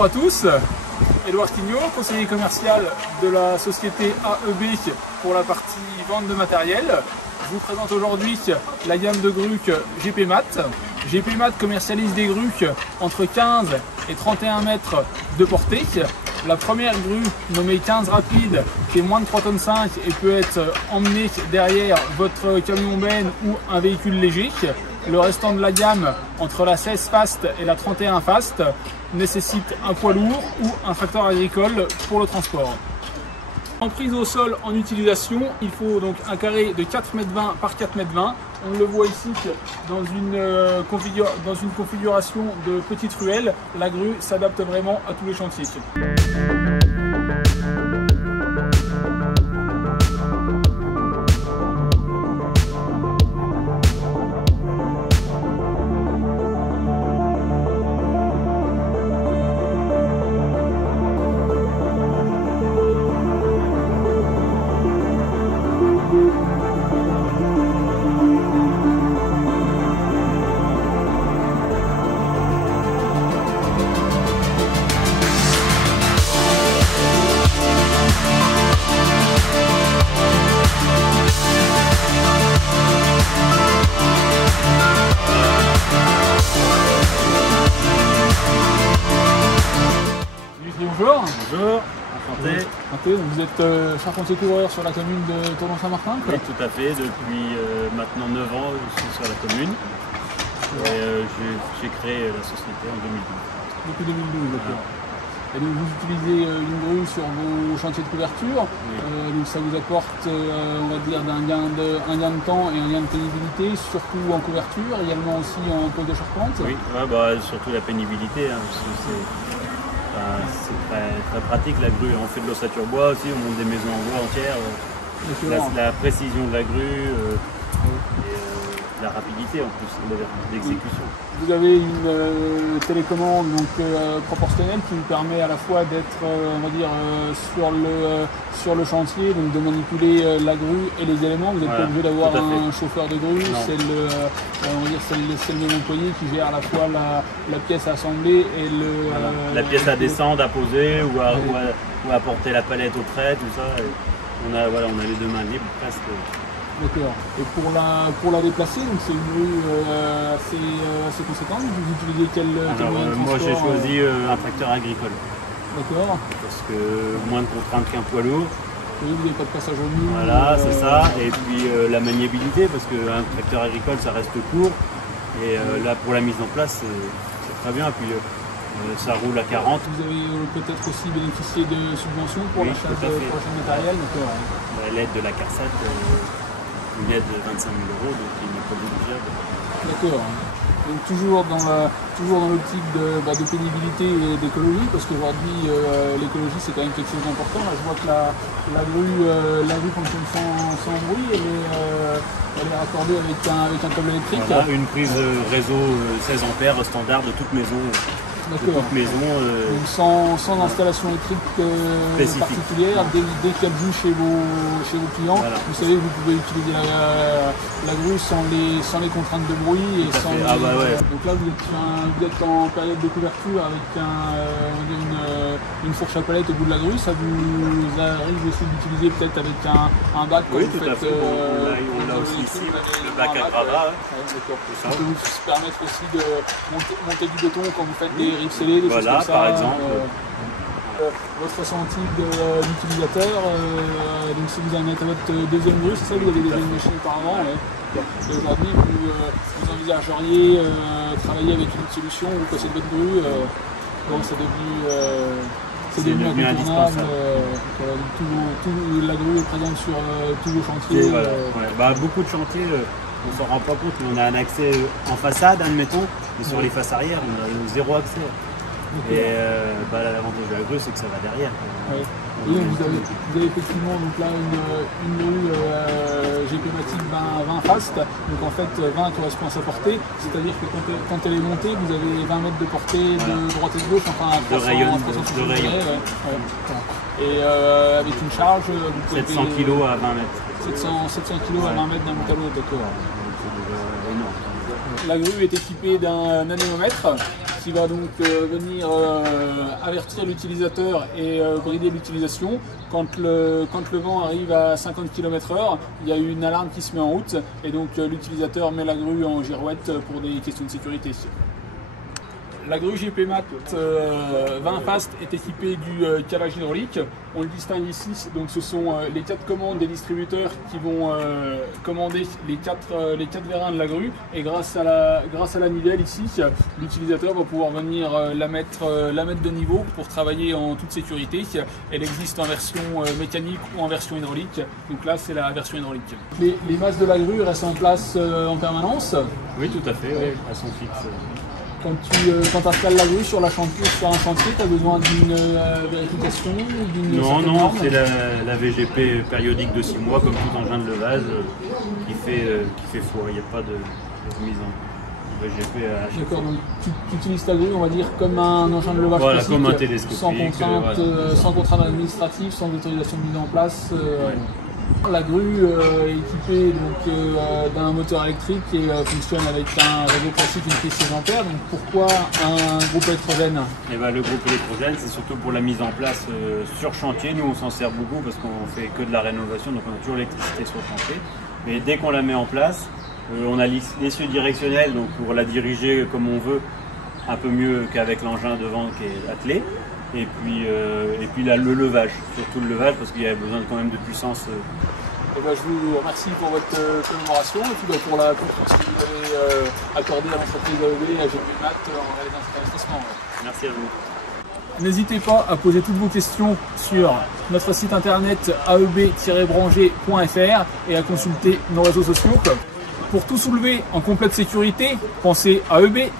Bonjour à tous, Édouard Quignot, conseiller commercial de la société AEB pour la partie vente de matériel. Je vous présente aujourd'hui la gamme de grues GPMAT. GPMAT commercialise des grues entre 15 et 31 mètres de portée. La première grue, nommée 15 rapide, fait moins de 3,5 tonnes et peut être emmenée derrière votre camion benne ou un véhicule léger. Le restant de la gamme, entre la 16 Fast et la 31 Fast, nécessite un poids lourd ou un tracteur agricole pour le transport. En prise au sol en utilisation, il faut donc un carré de 4,20 m par 4,20 m. On le voit ici dans une configuration de petite ruelle. La grue s'adapte vraiment à tous les chantiers. Bonjour. Bonjour, enchanté. Vous êtes charpentier coureur sur la commune de Tournon-Saint-Martin? Oui, tout à fait. Depuis maintenant 9 ans, je suis sur la commune. Et j'ai créé la société en 2012. Depuis 2012, d'accord. Et donc vous utilisez une grue sur vos chantiers de couverture. Oui. Donc ça vous apporte, on va dire, un gain de temps et un gain de pénibilité, surtout en couverture, également aussi en pose de charpente. Oui, surtout la pénibilité. Hein, c'est très pratique la grue. On fait de l'ossature bois aussi, on monte des maisons en bois entières. La précision de la grue et la rapidité en plus d'exécution. Vous avez une télécommande donc, proportionnelle qui vous permet à la fois d'être on va dire, sur le chantier, donc de manipuler la grue et les éléments. Vous n'êtes pas obligé d'avoir un chauffeur de grue, c'est le même employé qui gère à la fois la pièce à assembler et la pièce à descendre, à poser ou à porter la palette au trait, tout ça. Et on a les deux mains libres presque. D'accord. Et pour la déplacer, donc c'est une grue assez conséquente. Vous utilisez quel moyen de transport? Moi j'ai choisi un tracteur agricole. D'accord. Parce que moins de contraintes qu'un poids lourd. Oui, vous n'avez pas de passage au mur. Voilà, c'est ça. Et puis la maniabilité, parce qu'un tracteur agricole ça reste court. Et là pour la mise en place c'est très bien. Puis ça roule à 40. Vous avez peut-être aussi bénéficié de subventions pour l'achat de matériel. L'aide de la CARSAT. Une aide de 25 000 €, donc il n'est pas négligeable. D'accord. Donc toujours dans l'optique de pénibilité et d'écologie, parce qu'aujourd'hui l'écologie c'est quand même quelque chose d'important. Là je vois que la grue fonctionne sans bruit, elle est raccordée avec un câble électrique. Voilà, une prise réseau 16 ampères standard de toute maison. Donc sans installation électrique particulière, dès qu'elle joue chez vos clients, vous savez que vous pouvez utiliser la grue sans les contraintes de bruit. Et sans Donc là vous êtes en période de couverture avec une fourche à palette au bout de la grue. Ça vous arrive aussi d'utiliser peut-être avec un bac. Oui, tout à fait. On l'a aussi ici, le bac à gravat. Ça peut vous permettre aussi de monter du béton quand vous faites des rives scellées, des choses comme ça. Par exemple. Votre ressenti d'utilisateur, donc si vous en êtes à votre deuxième grue, c'est ça, vous avez déjà une machine auparavant. Et aujourd'hui, vous envisageriez travailler avec une solution où vous passez de votre grue, donc c'est devenu incontournable. La grue est présente sur tous vos chantiers. Beaucoup de chantiers. On s'en rend pas compte, mais on a un accès en façade, admettons, mais sur les faces arrière, on a zéro accès. Et l'avantage de la grue, c'est que ça va derrière. Ouais. Et donc vous avez effectivement donc là une grue GPMAT 20 Fast, donc en fait 20 correspond à sa portée, c'est-à-dire que quand elle est montée, vous avez 20 mètres de portée de droite et de gauche, enfin de rayon. Et avec une charge, vous 700 kg à 20 mètres. 700 kg à 20 mètres d'un tableau, d'accord. La grue est équipée d'un anémomètre qui va donc venir avertir l'utilisateur et brider l'utilisation. Quand le vent arrive à 50 km/h, il y a une alarme qui se met en route et donc l'utilisateur met la grue en girouette pour des questions de sécurité. La grue GPMAT 20 Fast est équipée du calage hydraulique. On le distingue ici, donc ce sont les 4 commandes des distributeurs qui vont commander les 4 vérins de la grue, et grâce à la nivelle ici, l'utilisateur va pouvoir venir la mettre de niveau pour travailler en toute sécurité. Elle existe en version mécanique ou en version hydraulique, donc là c'est la version hydraulique. Les masses de la grue restent en place en permanence? Oui, tout à fait, ouais. Elles sont fixes. Quand tu installes la grue sur un chantier, tu as besoin d'une vérification? Non, c'est la VGP périodique de 6 mois, comme tout engin de levage, qui fait foi. Il n'y a pas de mise en VGP à chaque fois. D'accord, donc tu utilises ta grue, on va dire, comme un engin de levage classique, comme un télescopique, sans contrainte administrative, sans autorisation de mise en place. Ouais. La grue est équipée d'un moteur électrique et fonctionne avec un réseau classique, une prise 16 ampères. Donc pourquoi un groupe électrogène? Et le groupe électrogène, c'est surtout pour la mise en place sur chantier. Nous, on s'en sert beaucoup parce qu'on fait que de la rénovation, donc on a toujours l'électricité sur chantier. Mais dès qu'on la met en place, on a l'essieu directionnel, donc pour la diriger comme on veut, un peu mieux qu'avec l'engin devant qui est attelé. Et puis là, le levage, surtout le levage, parce qu'il y a besoin quand même de puissance. Je vous remercie pour votre collaboration et puis pour la confiance que vous avez accordée à l'entreprise AEB et à GPMAT en réalisant cet investissement. Merci à vous. N'hésitez pas à poser toutes vos questions sur notre site internet aeb-branger.fr et à consulter nos réseaux sociaux. Pour tout soulever en complète sécurité, pensez AEB.